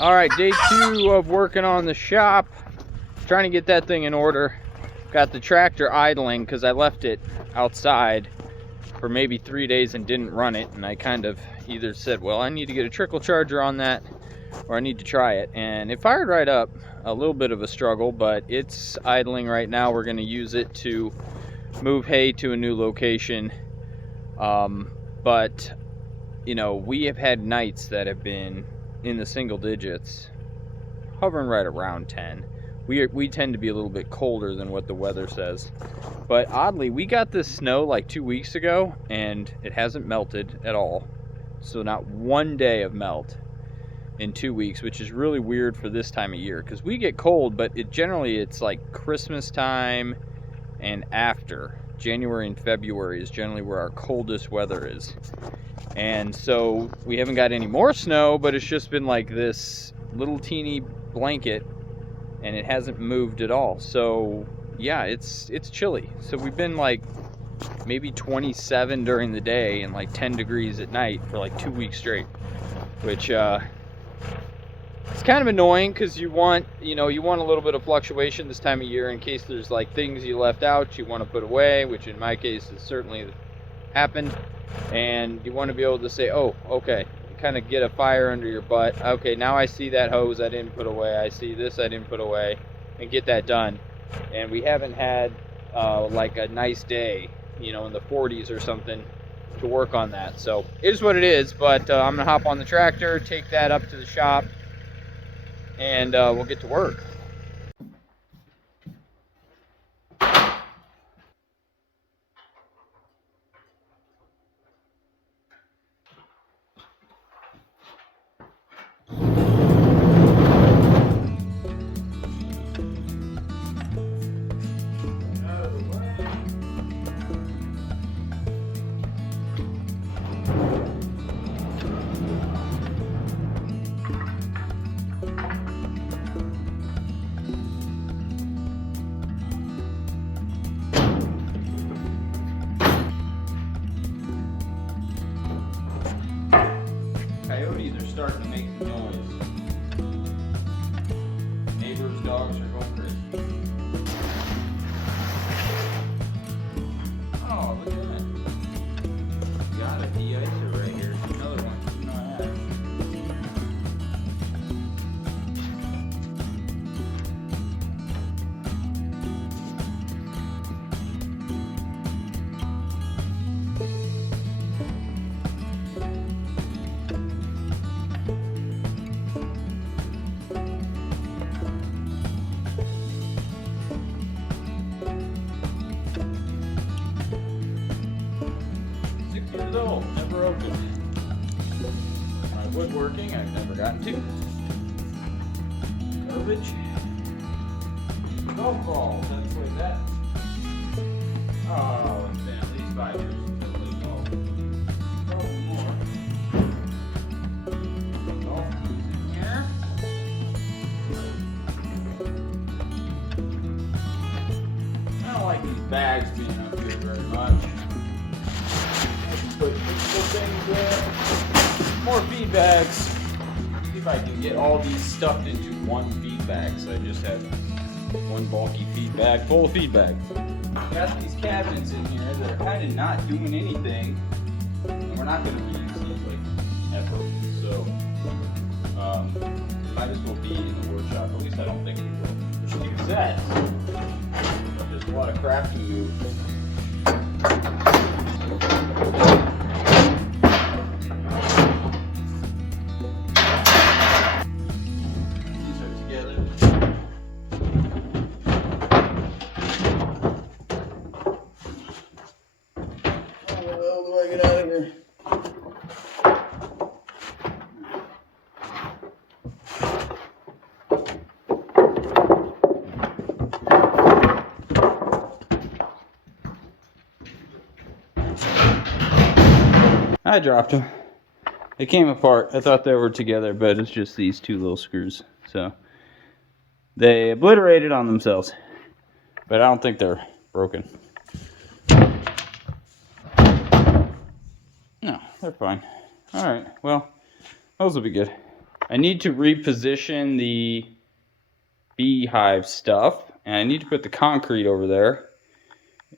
All right, day 2 of working on the shop. Trying to get that thing in order. Got the tractor idling because I left it outside for maybe 3 days and didn't run it. And I kind of either said, well, I need to get a trickle charger on that, or I need to try it. And it fired right up. A little bit of a struggle, but it's idling right now. We're going to use it to move hay to a new location. But, you know, we have had nights that have been in the single digits, hovering right around 10. We tend to be a little bit colder than what the weather says. But oddly, we got this snow like 2 weeks ago, and it hasn't melted at all. So not one day of melt in 2 weeks, which is really weird for this time of year, because we get cold, but it's like Christmas time and after. January and February is generally where our coldest weather is. And so we haven't got any more snow, but it's just been like this little teeny blanket, and it hasn't moved at all. So yeah, it's chilly. So we've been like maybe 27 during the day and like 10 degrees at night for like 2 weeks straight, which it's kind of annoying, because you want a little bit of fluctuation this time of year in case there's like things you left out you want to put away, which in my case has certainly happened. And you want to be able to say, oh, okay, kind of get a fire under your butt. Okay, now I see that hose I didn't put away, I see this I didn't put away, and get that done. And we haven't had like a nice day, in the 40s or something, to work on that. So it is what it is. But I'm gonna hop on the tractor, take that up to the shop, and we'll get to work. Coyotes are starting to make some noise. Neighbors' dogs are going crazy. Oh, look at that. Got a de-icer right here. Another one. Never opened. My woodworking, I've never gotten to. Garbage. Golf balls, that's like that. Oh, it's been at least 5 years since I played golf. Couple more. Golf clues in here. I don't like these bags being up here very much. Put things there. More feed bags. See if I can get all these stuffed into one feed bag, so I just have one bulky feed bag full of feed bags. Got these cabinets in here that are kind of not doing anything, and we're not going to be using these like ever. So might as well be in the workshop. At least I don't think it will. Which leaves that just a lot of crap to move. I dropped them. They came apart. I thought they were together, but it's just these two little screws. So they obliterated on themselves, but I don't think they're broken. No, they're fine. All right, well, those will be good. I need to reposition the beehive stuff, and I need to put the concrete over there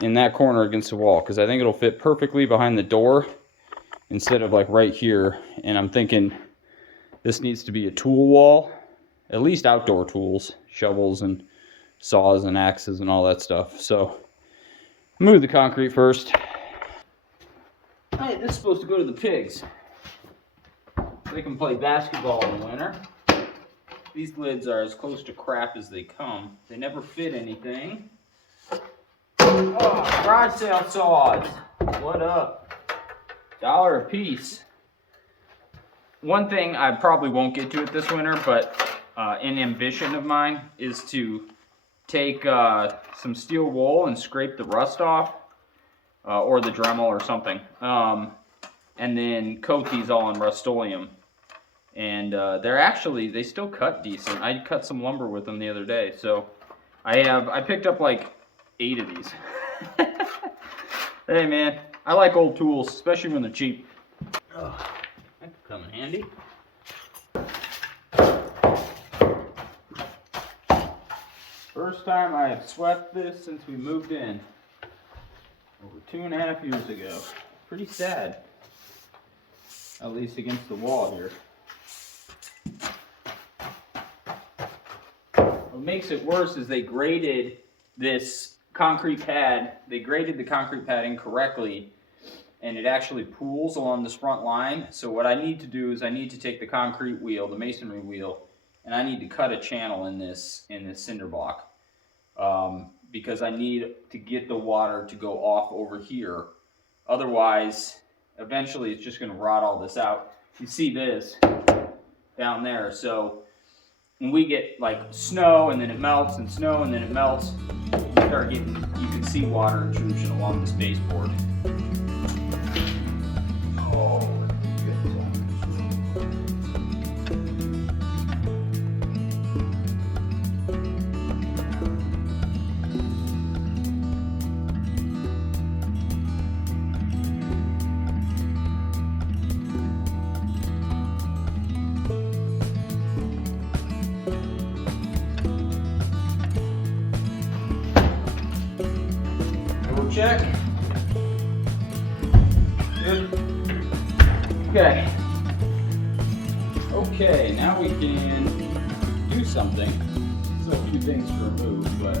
in that corner against the wall, because I think it'll fit perfectly behind the door instead of like right here. And I'm thinking this needs to be a tool wall, at least outdoor tools, shovels and saws and axes and all that stuff. So move the concrete first. Hey, this is supposed to go to the pigs. They can play basketball in the winter. These lids are as close to crap as they come. They never fit anything. Oh, garage sale saws. What up? $1 a piece. One thing I probably won't get to it this winter, but an ambition of mine is to take some steel wool and scrape the rust off, or the Dremel or something, and then coat these all in Rust-Oleum. And they still cut decent. I cut some lumber with them the other day, so I picked up like 8 of these. Hey man, I like old tools, especially when they're cheap. Oh, that could come in handy. First time I have swept this since we moved in, over 2.5 years ago. Pretty sad, at least against the wall here. What makes it worse is they graded this concrete pad. They graded the concrete pad incorrectly, and it actually pools along this front line. So what I need to do is I need to take the concrete wheel, the masonry wheel, and I need to cut a channel in this cinder block, because I need to get the water to go off over here. Otherwise, eventually it's just going to rot all this out. You see this down there. So when we get like snow and then it melts and snow and then it melts, you can see water intrusion along this baseboard. Oh, check. Good. Okay. Okay, now we can do something. There's a few things to remove, but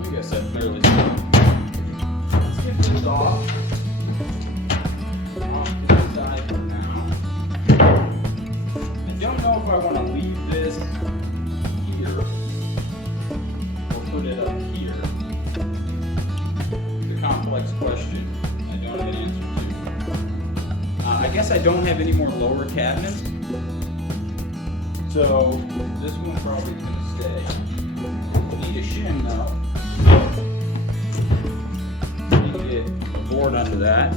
I guess that's fairly simple. Let's get this off to the side for now. I don't know if I want to leave this here. Put it up here. It's a complex question I don't have an answer to. I guess I don't have any more lower cabinets, so this one probably is going to stay. I need a shim though. I need to get a board under that.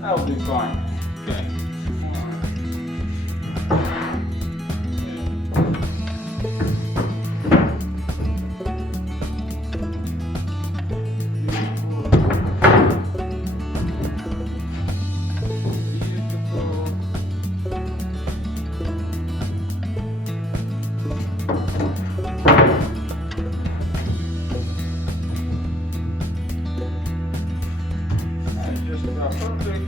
That'll do fine. Okay. That's just about perfect.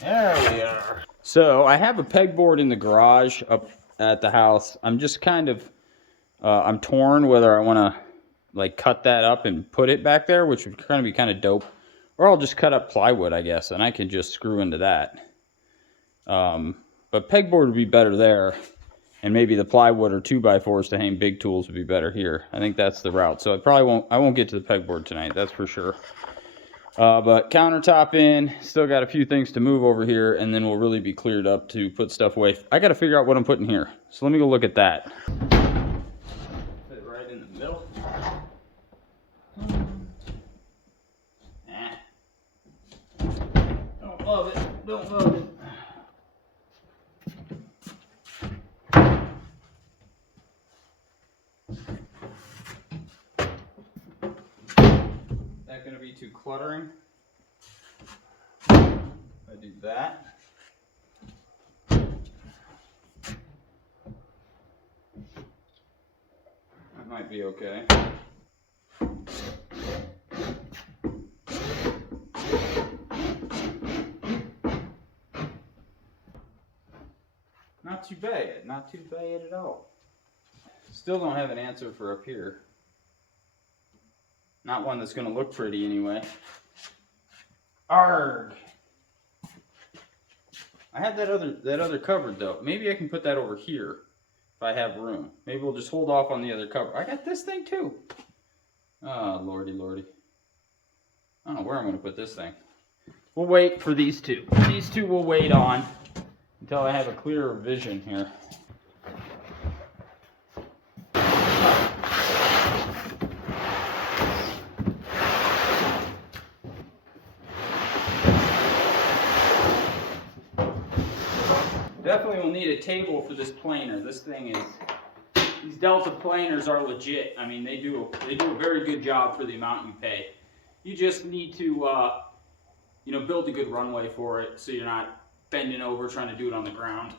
There we are. So I have a pegboard in the garage up at the house. I'm just kind of, I'm torn whether I want to like cut that up and put it back there, which would kind of be kind of dope, or I'll just cut up plywood, I guess, and I can just screw into that. But pegboard would be better there, and maybe the plywood or 2x4s to hang big tools would be better here. I think that's the route. So I won't get to the pegboard tonight, that's for sure. But countertop in, still got a few things to move over here, and then we'll really be cleared up to put stuff away. I got to figure out what I'm putting here. So let me go look at that. Put it right in the middle. Don't love it. Don't love it. That gonna be too cluttering? If I do that. That might be okay. Not too bad, not too bad at all. Still don't have an answer for up here. Not one that's gonna look pretty anyway. Arg! I had that other cupboard though. Maybe I can put that over here if I have room. Maybe we'll just hold off on the other cupboard. I got this thing too. Oh, lordy, lordy. I don't know where I'm gonna put this thing. We'll wait for these two. These two we'll wait on until I have a clearer vision here. Definitely will need a table for this planer. This thing is, these Delta planers are legit. I mean, they do a very good job for the amount you pay. You just need to, you know, build a good runway for it so you're not bending over trying to do it on the ground.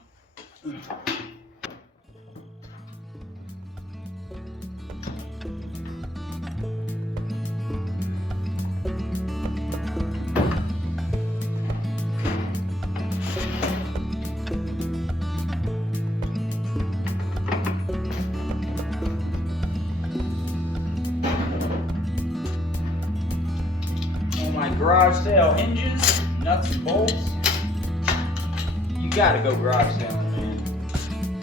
Garage sale hinges, nuts and bolts. You gotta go garage selling, man.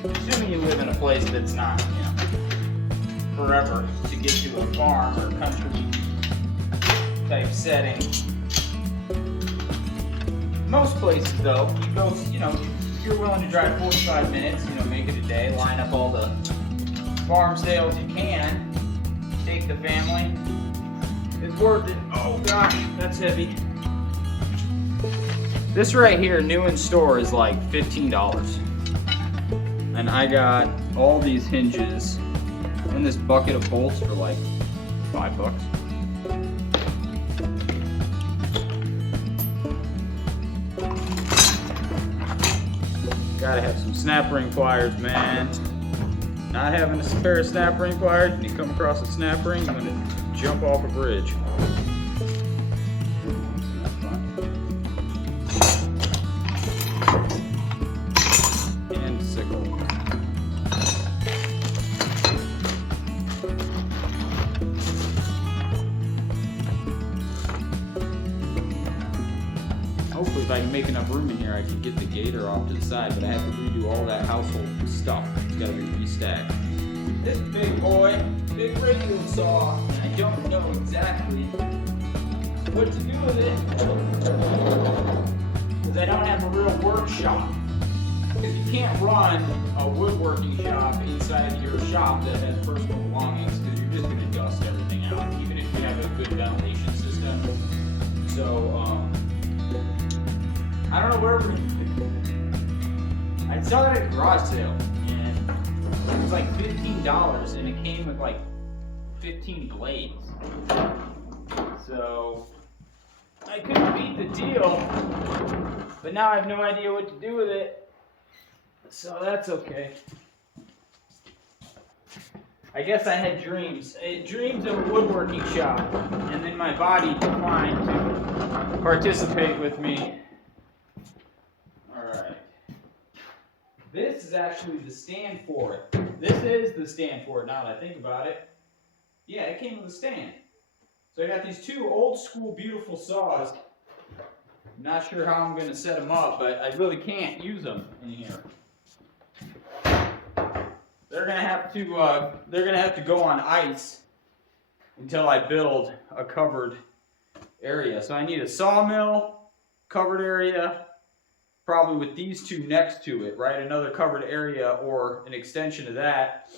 Assuming you live in a place that's not, you know, forever to get to a farm or country type setting. Most places though, you go, you know, if you're willing to drive 45 minutes, you know, make it a day, line up all the farm sales you can, take the family. It's worth it. Oh gosh, that's heavy. This right here, new in store, is like $15. And I got all these hinges and this bucket of bolts for like $5. Gotta have some snap ring pliers, man. Not having a pair of snap ring pliers, when you come across a snap ring, I'm gonna jump off a bridge. And sickle. Hopefully if I can make enough room in here, I can get the gator off to the side, but I have to redo all that household stuff. It's gotta be restacked. This big boy, big radial saw, and I don't know exactly what to do with it because I don't have a real workshop. Because you can't run a woodworking shop inside your shop that has personal belongings because you're just going to dust everything out, even if you have a good ventilation system. So, I don't know where we're going to I saw that at a garage sale. It was like $15 and it came with like 15 blades. So I couldn't beat the deal, but now I have no idea what to do with it. So that's okay. I guess I had dreams. Dreams of a woodworking shop, and then my body declined to participate with me. Alright. This is actually the stand for it. This is the stand for it now that I think about it. Yeah, it came with a stand. So I got these two old school beautiful saws. I'm not sure how I'm going to set them up, but I really can't use them in here. They're gonna have to go on ice until I build a covered area. So I need a sawmill, covered area, probably with these two next to it, right? Another covered area or an extension of that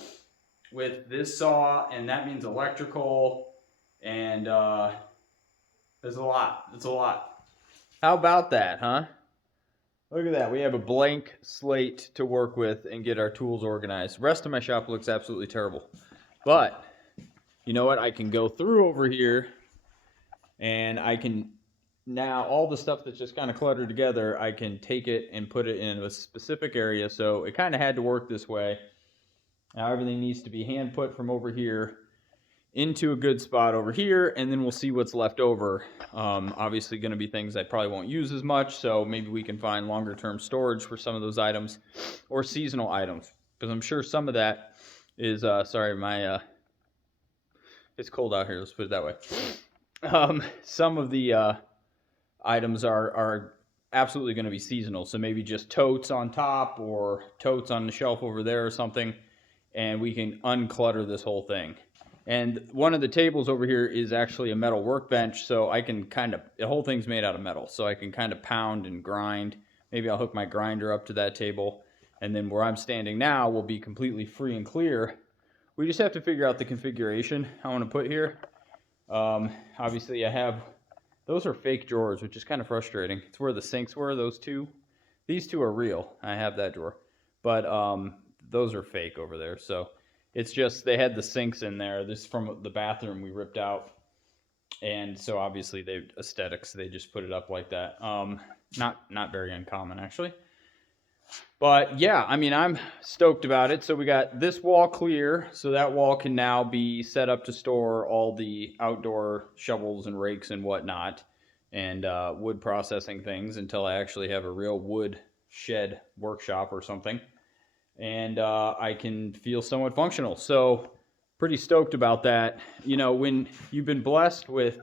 with this saw, and that means electrical, and there's a lot. It's a lot. How about that, huh? Look at that. We have a blank slate to work with and get our tools organized. The rest of my shop looks absolutely terrible. But you know what? I can go through over here and I can now, all the stuff that's just kind of cluttered together, I can take it and put it in a specific area. So it kind of had to work this way. Now everything needs to be hand put from over here into a good spot over here, and then we'll see what's left over. Obviously going to be things I probably won't use as much, so maybe we can find longer term storage for some of those items, or seasonal items, because I'm sure some of that is, sorry, it's cold out here, let's put it that way. Some of the items are absolutely going to be seasonal, so maybe just totes on top or totes on the shelf over there or something, and we can unclutter this whole thing. And one of the tables over here is actually a metal workbench, so I can kind of, the whole thing's made out of metal, so I can kind of pound and grind. Maybe I'll hook my grinder up to that table, and then where I'm standing now will be completely free and clear. We just have to figure out the configuration I want to put here. Obviously I have, those are fake drawers, which is kind of frustrating. It's where the sinks were, those two. These two are real. I have that drawer. But those are fake over there, so it's just, they had the sinks in there. This is from the bathroom we ripped out. And so obviously they aesthetics, they just put it up like that. Not very uncommon actually. But yeah, I mean, I'm stoked about it. So we got this wall clear. So that wall can now be set up to store all the outdoor shovels and rakes and whatnot, and wood processing things until I actually have a real wood shed workshop or something. And I can feel somewhat functional. So pretty stoked about that. You know, when you've been blessed with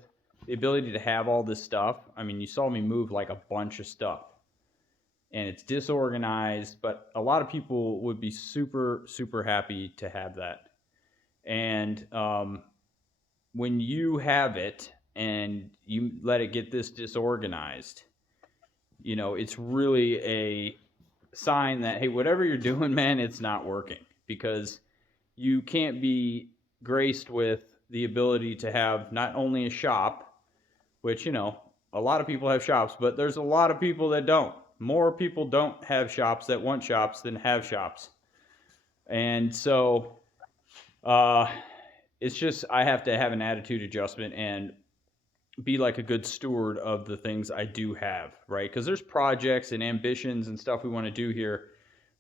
the ability to have all this stuff, I mean, you saw me move like a bunch of stuff and it's disorganized, but a lot of people would be super, super happy to have that. And when you have it and you let it get this disorganized, you know, it's really a sign that, hey, whatever you're doing, man, it's not working, because you can't be graced with the ability to have not only a shop, which, you know, a lot of people have shops, but there's a lot of people that don't. More people don't have shops that want shops than have shops. And so it's just, I have to have an attitude adjustment and be like a good steward of the things I do have, right? Because there's projects and ambitions and stuff we want to do here,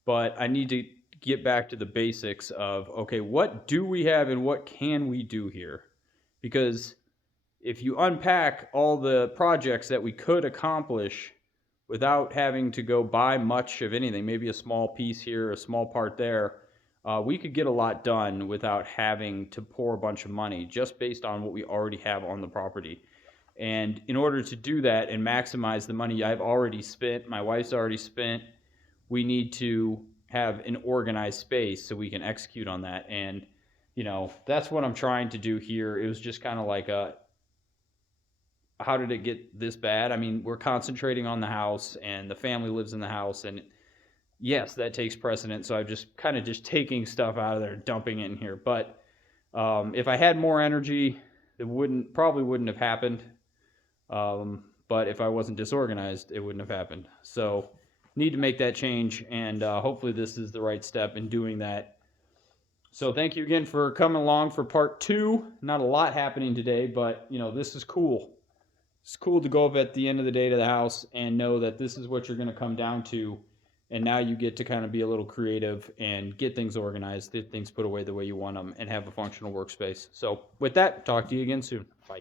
but I need to get back to the basics of, okay, what do we have and what can we do here? Because if you unpack all the projects that we could accomplish without having to go buy much of anything, maybe a small piece here, a small part there, we could get a lot done without having to pour a bunch of money just based on what we already have on the property. And in order to do that and maximize the money I've already spent, my wife's already spent, we need to have an organized space so we can execute on that. And, you know, that's what I'm trying to do here. It was just kind of like a, how did it get this bad? I mean, we're concentrating on the house and the family lives in the house, and yes, that takes precedence. So I'm just kind of just taking stuff out of there, dumping it in here. But if I had more energy, it probably wouldn't have happened. But if I wasn't disorganized, it wouldn't have happened. So need to make that change, and hopefully this is the right step in doing that. So thank you again for coming along for part 2. Not a lot happening today, but you know, this is cool. It's cool to go up at the end of the day to the house and know that this is what you're going to come down to, and now you get to kind of be a little creative and get things organized, get things put away the way you want them, and have a functional workspace. So with that, talk to you again soon. Bye.